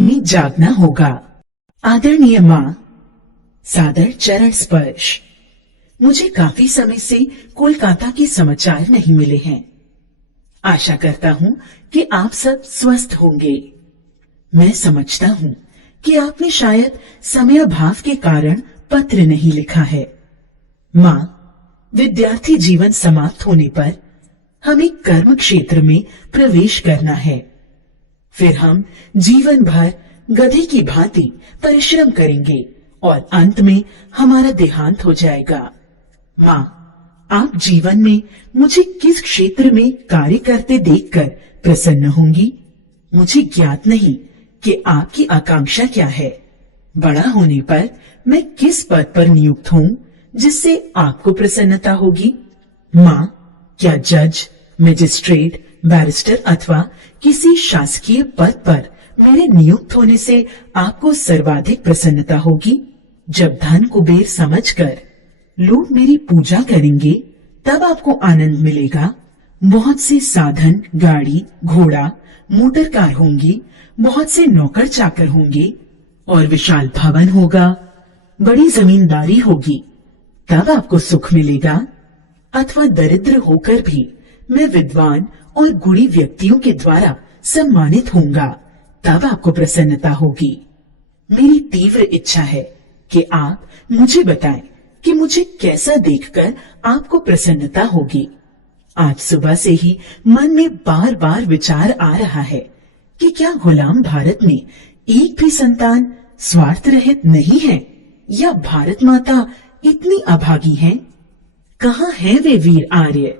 में जागना होगा। आदरणीय माँ, सादर चरण स्पर्श। मुझे काफी समय से कोलकाता के समाचार नहीं मिले हैं। आशा करता हूँ कि आप सब स्वस्थ होंगे। मैं समझता हूँ कि आपने शायद समयाभाव के कारण पत्र नहीं लिखा है। माँ, विद्यार्थी जीवन समाप्त होने पर हमें कर्म क्षेत्र में प्रवेश करना है। फिर हम जीवन भर गधे की भांति परिश्रम करेंगे और अंत में हमारा देहांत हो जाएगा। माँ, आप जीवन में मुझे किस क्षेत्र में कार्य करते देखकर प्रसन्न होंगी? मुझे ज्ञात नहीं कि आपकी आकांक्षा क्या है। बड़ा होने पर मैं किस पद पर नियुक्त हूँ जिससे आपको प्रसन्नता होगी? माँ, क्या जज, मजिस्ट्रेट, बैरिस्टर अथवा किसी शासकीय पद पर मेरे नियुक्त होने से आपको सर्वाधिक प्रसन्नता होगी? जब धन कुबेर समझकर लोग मेरी पूजा करेंगे तब आपको आनंद मिलेगा। बहुत से साधन, गाड़ी, घोड़ा, मोटर कार होंगी, बहुत से नौकर चाकर होंगे और विशाल भवन होगा, बड़ी जमींदारी होगी, तब आपको सुख मिलेगा। अथवा दरिद्र होकर भी मैं विद्वान और गुणी व्यक्तियों के द्वारा सम्मानित होऊंगा, तब आपको प्रसन्नता होगी। मेरी तीव्र इच्छा है कि आप मुझे बताएं कि मुझे कैसा देखकर आपको प्रसन्नता होगी। आज सुबह से ही मन में बार बार विचार आ रहा है कि क्या गुलाम भारत में एक भी संतान स्वार्थ रहित नहीं है, या भारत माता इतनी अभागी है? कहाँ है वे वीर आर्य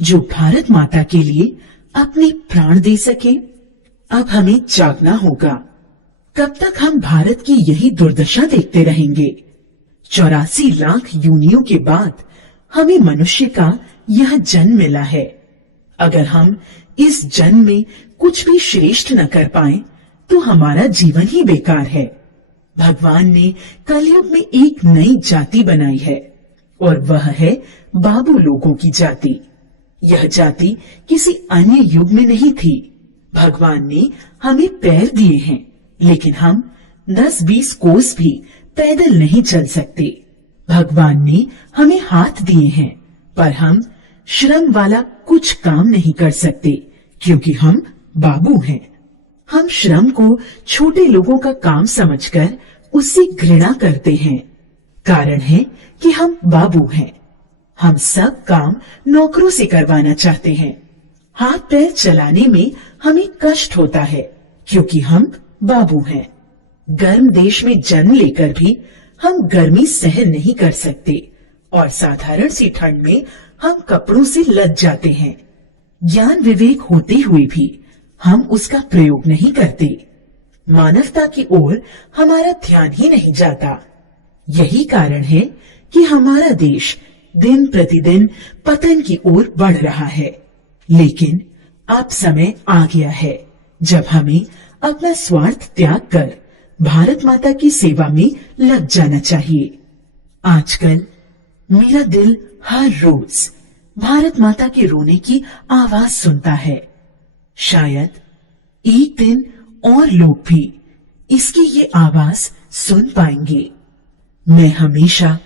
जो भारत माता के लिए अपने प्राण दे सके? अब हमें जागना होगा। कब तक हम भारत की यही दुर्दशा देखते रहेंगे? 84 लाख योनियों के बाद हमें मनुष्य का यह जन्म मिला है। अगर हम इस जन्म में कुछ भी श्रेष्ठ न कर पाए तो हमारा जीवन ही बेकार है। भगवान ने कलयुग में एक नई जाति बनाई है और वह है बाबू लोगों की जाति। यह जाति किसी अन्य युग में नहीं थी। भगवान ने हमें पैर दिए हैं, लेकिन हम 10-20 कोस भी पैदल नहीं चल सकते। भगवान ने हमें हाथ दिए हैं, पर हम श्रम वाला कुछ काम नहीं कर सकते क्योंकि हम बाबू हैं। हम श्रम को छोटे लोगों का काम समझकर उससे घृणा करते हैं। कारण है कि हम बाबू हैं। हम सब काम नौकरों से करवाना चाहते हैं। हाथ पैर चलाने में हमें कष्ट होता है क्योंकि हम बाबू हैं। गर्म देश में जन्म लेकर भी हम गर्मी सहन नहीं कर सकते और साधारण सी ठंड में हम कपड़ों से लद जाते हैं। ज्ञान विवेक होते हुए भी हम उसका प्रयोग नहीं करते। मानवता की ओर हमारा ध्यान ही नहीं जाता। यही कारण है कि हमारा देश दिन प्रतिदिन पतन की ओर बढ़ रहा है। लेकिन अब समय आ गया है जब हमें अपना स्वार्थ त्याग कर भारत माता की सेवा में लग जाना चाहिए। आजकल मेरा दिल हर रोज भारत माता के रोने की आवाज सुनता है। शायद एक दिन और लोग भी इसकी ये आवाज सुन पाएंगे। मैं हमेशा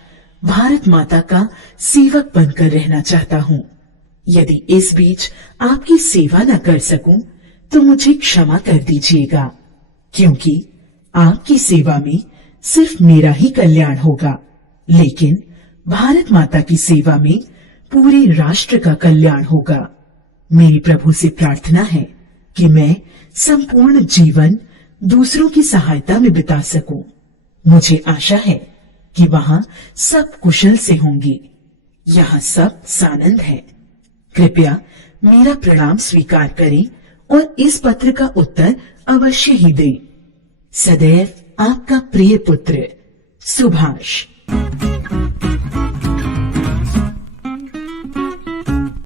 भारत माता का सेवक बनकर रहना चाहता हूँ। यदि इस बीच आपकी सेवा न कर सकूं, तो मुझे क्षमा कर दीजिएगा, क्योंकि आपकी सेवा में सिर्फ मेरा ही कल्याण होगा, लेकिन भारत माता की सेवा में पूरे राष्ट्र का कल्याण होगा। मेरी प्रभु से प्रार्थना है कि मैं संपूर्ण जीवन दूसरों की सहायता में बिता सकूं। मुझे आशा है कि वहां सब कुशल से होंगे। यहाँ सब सानंद है। कृपया मेरा प्रणाम स्वीकार करें और इस पत्र का उत्तर अवश्य ही दें। सदैव आपका प्रिय पुत्र सुभाष।